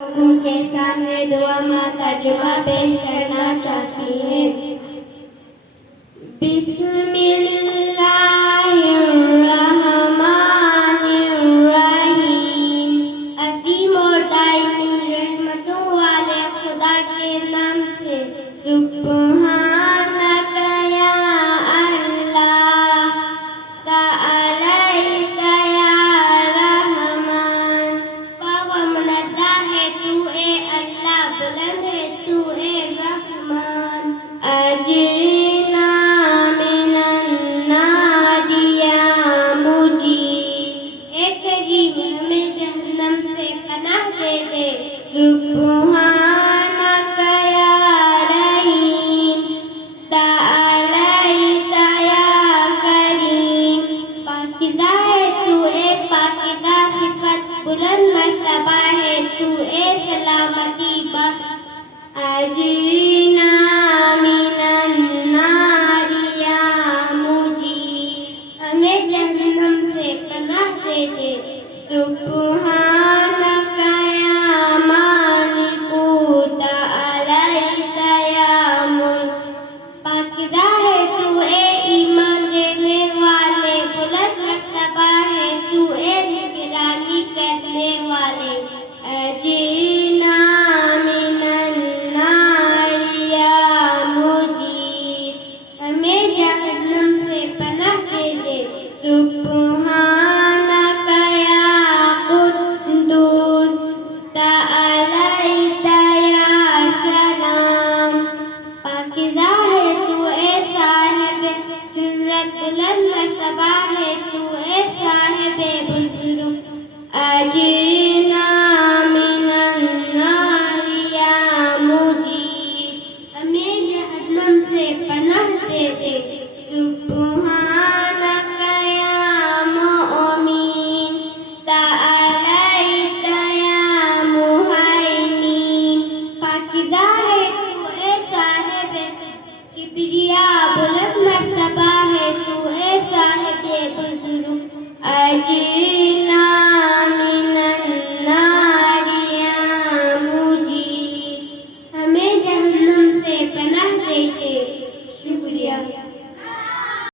ان کے سامنے دعا کا ترجمہ پیش کرنا چاہتی ہیں۔ بسم اللہ الرحمن الرحیم۔ عظیم اور دائمی رحمتوں والے خدا کے نام سے۔ سبحانک یا اللہ، تعالیک یا رحمان۔ پاک و منزہ ہے تو اے اللہ، بلند ہے تو اے رحمان۔ اجرنا من النار یا مجیب، اے کریم ہمیں جہنم سے پناہ دے دے۔ سبحانک یا رحیم، تعالیک یا کریم۔ پاکیزہ ہے تو اے پاکیزہ صفت، بلند مرتبہ ہے تو اے سلامتی بخش۔